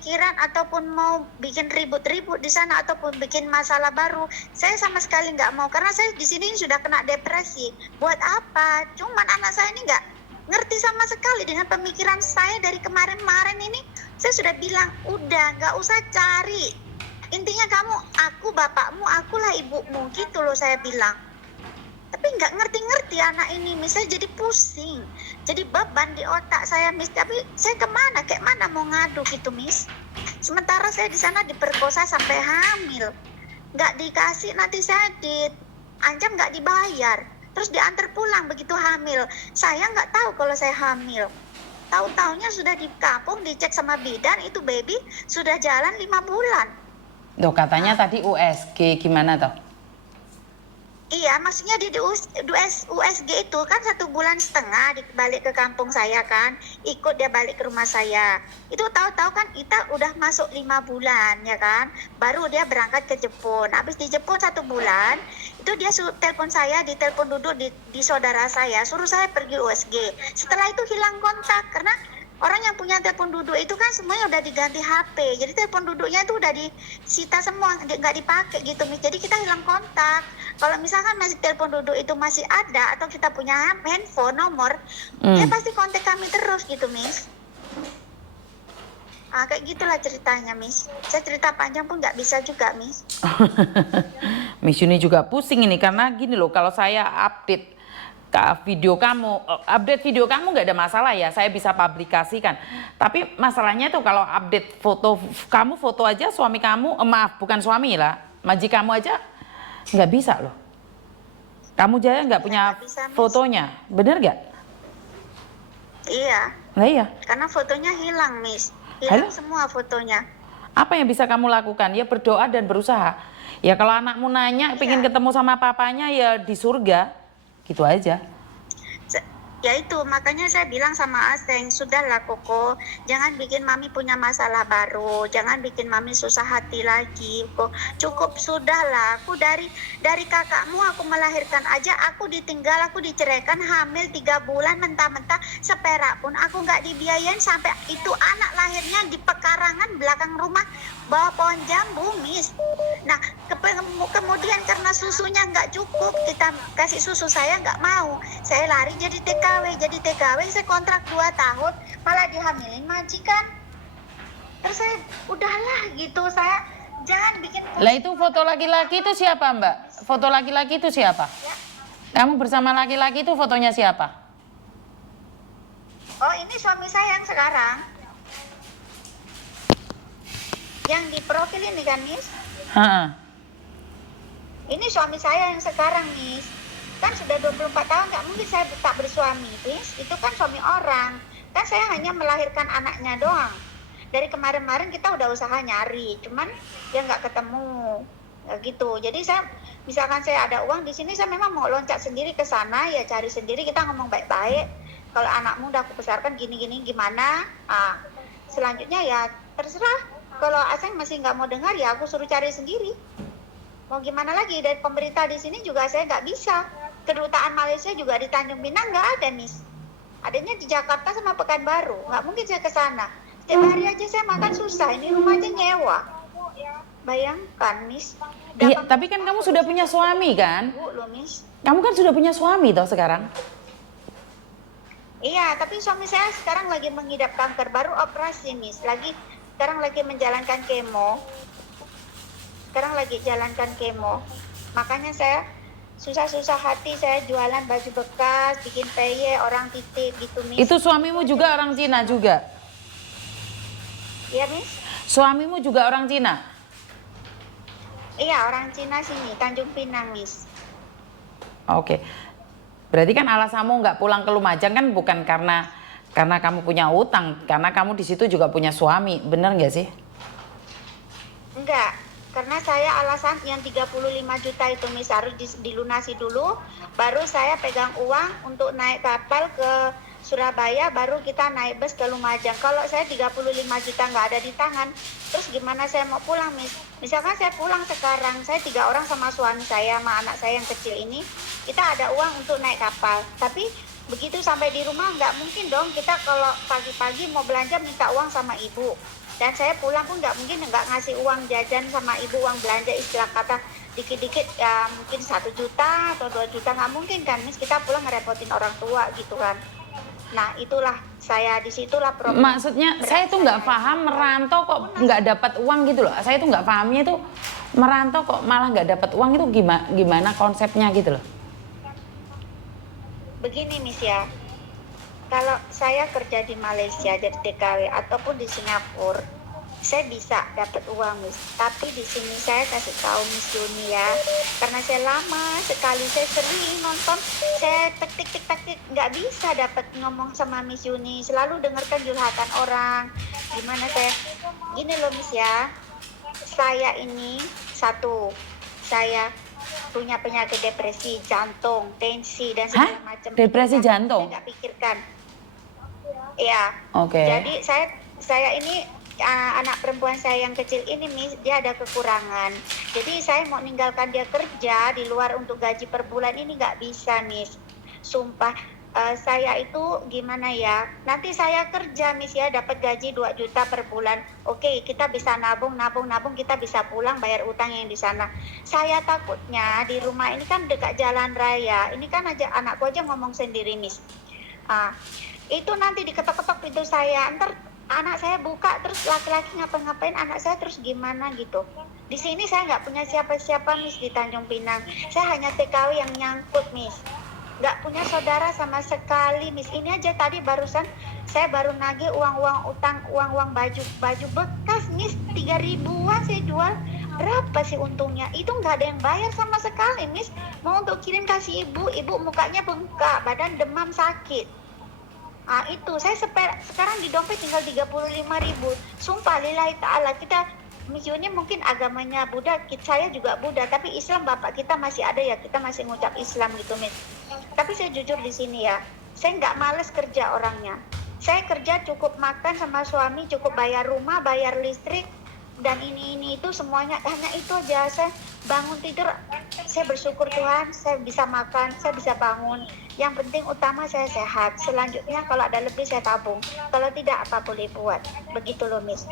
pemikiran ataupun mau bikin ribut-ribut di sana ataupun bikin masalah baru. Saya sama sekali nggak mau karena saya di sini sudah kena depresi. Buat apa? Cuman anak saya ini nggak ngerti sama sekali dengan pemikiran saya dari kemarin-kemarin ini. Saya sudah bilang, udah nggak usah cari. Intinya kamu, aku bapakmu, akulah ibumu, gitu loh saya bilang. Tapi nggak ngerti-ngerti anak ini, misalnya jadi pusing, jadi beban di otak saya, Miss. Tapi saya kemana, kayak mana mau ngadu gitu, Miss? Sementara saya di sana diperkosa sampai hamil, nggak dikasih, nanti saya diancam nggak dibayar, terus diantar pulang begitu hamil. Saya nggak tahu kalau saya hamil. Tahu-taunya sudah di kampung dicek sama bidan, itu baby sudah jalan 5 bulan. Loh, katanya tadi USG, gimana toh? Iya, maksudnya di USG itu kan 1,5 bulan balik ke kampung saya kan, ikut dia balik ke rumah saya. Itu tahu-tahu kan kita udah masuk 5 bulan ya kan, baru dia berangkat ke Jepun. Habis di Jepun 1 bulan, itu dia telepon saya, ditelepon duduk di saudara saya, suruh saya pergi USG. Setelah itu hilang kontak karena orang yang punya telepon duduk itu kan semuanya udah diganti HP. Jadi telepon duduknya itu udah disita semua, nggak dipakai gitu, Miss. Jadi kita hilang kontak. Kalau misalkan masih telepon duduk itu masih ada atau kita punya handphone nomor, dia pasti kontak kami terus gitu, Miss. Kayak gitulah ceritanya, Miss. Saya cerita panjang pun nggak bisa juga, Miss. Miss Yuni juga pusing ini karena gini loh, kalau saya update video kamu, update video kamu nggak ada masalah ya, saya bisa publikasikan. Tapi masalahnya tuh kalau update foto kamu, foto aja suami kamu, maaf bukan suami lah, majikan kamu aja nggak bisa loh. Kamu aja nggak punya bisa, fotonya, bener nggak? Iya. Nah iya. Karena fotonya hilang, Miss. Hilang semua fotonya. Apa yang bisa kamu lakukan? Ya berdoa dan berusaha. Ya kalau anakmu nanya, pengen ketemu sama papanya ya di surga. Gitu aja. Ya itu, makanya saya bilang sama Aseng, sudahlah Koko, jangan bikin mami punya masalah baru, jangan bikin mami susah hati lagi, kok cukup sudahlah. Aku dari kakakmu aku melahirkan aja, aku ditinggal, aku diceraikan, hamil 3 bulan, mentah-mentah seperak pun aku nggak dibiayain, sampai itu anak lahirnya di pekarangan belakang rumah bawah pohon jambu, Miss. Nah, kemudian karena susunya nggak cukup, kita kasih susu, saya nggak mau, saya lari jadi TKW, saya kontrak 2 tahun, malah dihamilin majikan. Terus saya, udahlah gitu, saya jangan bikin. Lah itu foto laki-laki itu siapa, Mbak? Foto laki-laki itu siapa? Ya. Kamu bersama laki-laki itu fotonya siapa? Oh, ini suami saya yang sekarang. Yang di profil ini kan, Miss? Ini suami saya yang sekarang, Miss. Kan sudah 24 tahun, nggak mungkin saya tak bersuami, Miss. Itu kan suami orang. Kan saya hanya melahirkan anaknya doang. Dari kemarin-kemarin kita udah usaha nyari, cuman dia nggak ketemu. Ya gitu. Jadi saya, misalkan saya ada uang di sini, saya memang mau loncat sendiri ke sana, ya cari sendiri, kita ngomong baik-baik. Kalau anakmu udah aku besarkan gini-gini gimana? Selanjutnya ya terserah. Kalau Aseng masih nggak mau dengar, ya aku suruh cari sendiri. Mau gimana lagi, dari pemerintah di sini juga saya nggak bisa. Kedutaan Malaysia juga di Tanjung Pinang nggak ada, Miss. Adanya di Jakarta sama Pekanbaru. Nggak mungkin saya ke sana. Setiap hari aja saya makan susah. Ini rumah aja nyewa. Bayangkan, Miss. Iya, tapi kan kamu sudah punya suami kan? Loh, Miss. Kamu kan sudah punya suami toh sekarang? Iya, tapi suami saya sekarang lagi mengidap kanker, baru operasi, Miss. Sekarang lagi menjalankan kemo. Makanya saya susah-susah hati, saya jualan baju bekas, bikin peye, orang titip gitu, Miss. Itu suamimu juga orang Cina juga? Iya, Miss. Suamimu juga orang Cina? Iya, orang Cina sini, Tanjung Pinang, Miss. Oke. Berarti kan alasanmu nggak pulang ke Lumajang kan bukan karena kamu punya utang, karena kamu di situ juga punya suami, bener nggak sih? Enggak, karena saya alasan yang 35 juta itu, Miss, harus dilunasi dulu, baru saya pegang uang untuk naik kapal ke Surabaya, baru kita naik bus ke Lumajang. Kalau saya 35 juta nggak ada di tangan, terus gimana saya mau pulang, Miss? Misalkan saya pulang sekarang, saya 3 orang sama suami saya, sama anak saya yang kecil ini, kita ada uang untuk naik kapal. Tapi begitu sampai di rumah nggak mungkin dong kita kalau pagi-pagi mau belanja minta uang sama ibu. Dan saya pulang pun nggak mungkin nggak ngasih uang jajan sama ibu, uang belanja istilah kata dikit-dikit ya mungkin 1 juta atau 2 juta, nggak mungkin kan Miss, kita pulang ngerepotin orang tua gitu kan. Nah itulah saya, disitulah problem. Maksudnya saya tuh nggak paham merantau kok nggak dapat uang gitu loh. Saya tuh nggak pahamnya tuh merantau kok malah nggak dapat uang itu gimana konsepnya gitu loh. Begini Miss ya, kalau saya kerja di Malaysia jadi TKW ataupun di Singapura, saya bisa dapat uang Miss. Tapi di sini saya kasih tahu Miss Yuni ya, karena saya lama sekali, saya sering nonton, saya tik nggak bisa dapat ngomong sama Miss Yuni, selalu dengarkan curhatan orang. Gimana saya, gini loh Miss ya, saya ini saya punya penyakit depresi, jantung, tensi dan segala macam. Depresi jantung? Saya nggak pikirkan. Iya. Oke. Jadi saya ini anak perempuan saya yang kecil ini Miss, dia ada kekurangan. Jadi saya mau meninggalkan dia kerja di luar untuk gaji per bulan ini nggak bisa Miss. Sumpah saya itu gimana ya, nanti saya kerja Miss ya, dapat gaji 2 juta per bulan. Oke, kita bisa nabung, kita bisa pulang bayar utang yang di sana. Saya takutnya di rumah ini kan dekat jalan raya, ini kan aja anakku aja ngomong sendiri Miss. Itu nanti diketok-ketok pintu saya, ntar anak saya buka terus laki-laki ngapa-ngapain anak saya terus gimana gitu. Di sini saya nggak punya siapa-siapa Miss di Tanjung Pinang, saya hanya TKW yang nyangkut Miss, nggak punya saudara sama sekali Miss. Ini aja tadi barusan saya baru nagih uang-uang utang, uang-uang baju bekas Miss, 3.000-an saya jual. Berapa sih untungnya? Itu nggak ada yang bayar sama sekali Miss. Mau untuk kirim kasih ibu mukanya bengkak, badan demam sakit. Itu saya sekarang di dompet tinggal 35.000. Sumpah lillahi ta'ala, kita Miss Yuni mungkin agamanya Buddha, saya juga Buddha, tapi Islam bapak kita masih ada ya, kita masih ngucap Islam gitu Miss. Tapi saya jujur di sini ya, saya nggak males kerja orangnya. Saya kerja cukup makan sama suami, cukup bayar rumah, bayar listrik, dan ini itu semuanya hanya itu aja. Saya bangun tidur, saya bersyukur Tuhan, saya bisa makan, saya bisa bangun. Yang penting utama saya sehat. Selanjutnya kalau ada lebih saya tabung. Kalau tidak apa boleh buat. Begitu loh Miss.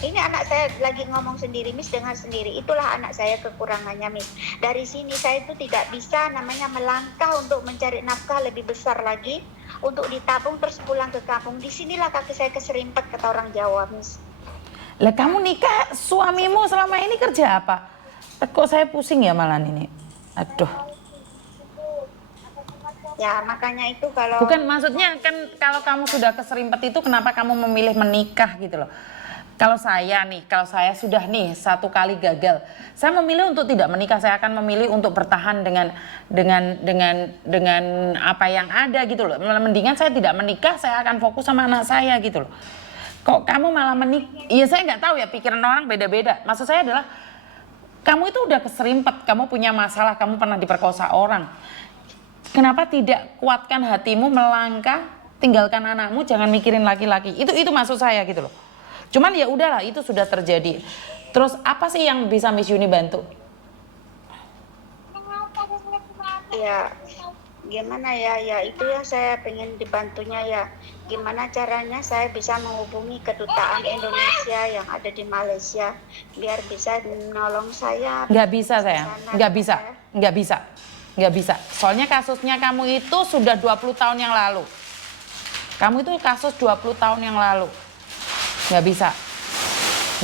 Ini anak saya lagi ngomong sendiri Miss, dengar sendiri. Itulah anak saya kekurangannya Miss. Dari sini saya itu tidak bisa namanya melangkah untuk mencari nafkah lebih besar lagi, untuk ditabung terus pulang ke kampung. Disinilah kaki saya keserimpet kata orang Jawa Miss. Lah kamu nikah, suamimu selama ini kerja apa? Kok saya pusing ya malam ini. Aduh. Ya makanya itu kalau... Bukan, maksudnya kan kalau kamu sudah keserimpet itu kenapa kamu memilih menikah gitu loh. Kalau saya sudah nih 1 kali gagal, saya memilih untuk tidak menikah. Saya akan memilih untuk bertahan dengan apa yang ada gitu loh. Mendingan saya tidak menikah, saya akan fokus sama anak saya gitu loh. Kok kamu malah menikah? Ya saya nggak tahu ya, pikiran orang beda-beda. Maksud saya adalah kamu itu udah keserimpet, kamu punya masalah, kamu pernah diperkosa orang. Kenapa tidak kuatkan hatimu melangkah, tinggalkan anakmu, jangan mikirin laki-laki. Itu maksud saya gitu loh. Cuman ya udahlah, itu sudah terjadi. Terus apa sih yang bisa Miss Yuni bantu? Ya gimana ya, itu yang saya pengen dibantunya ya. Gimana caranya saya bisa menghubungi kedutaan Indonesia yang ada di Malaysia biar bisa menolong saya. Nggak bisa sayang, nggak bisa. Soalnya kasusnya kamu itu sudah 20 tahun yang lalu. Kamu itu kasus 20 tahun yang lalu. Nggak bisa.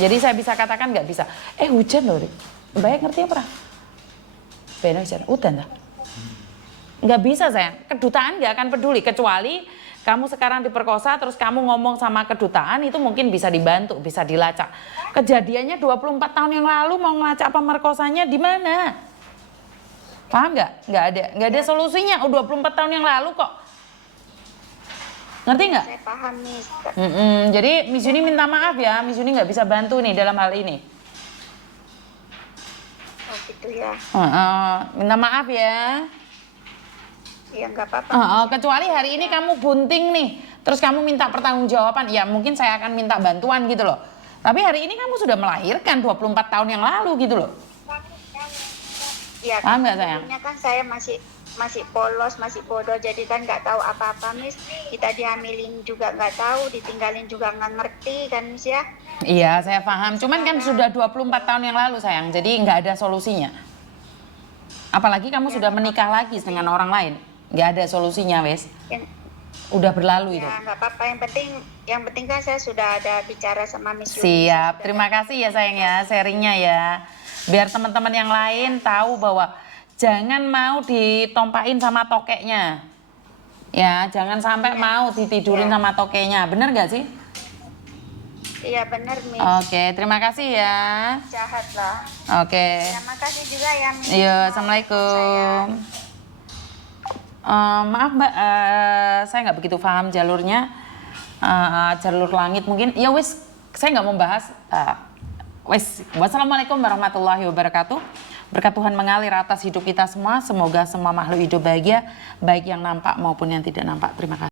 Jadi saya bisa katakan nggak bisa. Hujan loh, Mbak ngerti apa? Benar hujan, hujan dah. Nggak bisa sayang, kedutaan nggak akan peduli kecuali kamu sekarang diperkosa terus kamu ngomong sama kedutaan, itu mungkin bisa dibantu, bisa dilacak. Kejadiannya 24 tahun yang lalu, mau ngelacak pemerkosanya di mana? Paham nggak? Nggak ada solusinya. 24 tahun yang lalu kok. Ngerti nggak? Saya paham nih. Jadi Miss Yuni minta maaf ya, Miss Yuni nggak bisa bantu nih dalam hal ini. Oh gitu ya. Minta maaf ya. Ya nggak apa-apa. Kecuali hari ini kamu bunting nih, terus kamu minta pertanggungjawaban, ya mungkin saya akan minta bantuan gitu loh. Tapi hari ini kamu sudah melahirkan 24 tahun yang lalu gitu loh. Ya, paham nggak sayang? kan saya masih masih polos, masih bodoh, jadi kan nggak tahu apa-apa, Miss. Kita dihamilin juga nggak tahu, ditinggalin juga nggak ngerti kan, Miss ya. Iya, saya paham. Cuman kan sudah 24 tahun yang lalu sayang, jadi nggak ada solusinya. Apalagi kamu sudah menikah lagi dengan orang lain, nggak ada solusinya, wes. Udah berlalu itu. Ya nggak apa-apa, yang penting kan saya sudah ada bicara sama Miss Yuni. Siap, terima kasih ya sayang ya sharingnya ya. Biar teman-teman yang lain tahu bahwa jangan mau ditompain sama tokeknya. Ya, jangan sampai mau ditidurin sama tokeknya. Bener gak sih? Iya bener, Miss. Oke, terima kasih ya. Jahat lah. Oke. Terima kasih juga ya, Miss. Iya, assalamualaikum. Maaf Mbak, saya nggak begitu paham jalurnya. Jalur langit mungkin. Ya wis, saya nggak mau bahas. Wis, wassalamualaikum warahmatullahi wabarakatuh. Berkat Tuhan mengalir atas hidup kita semua. Semoga semua makhluk hidup bahagia, baik yang nampak maupun yang tidak nampak. Terima kasih.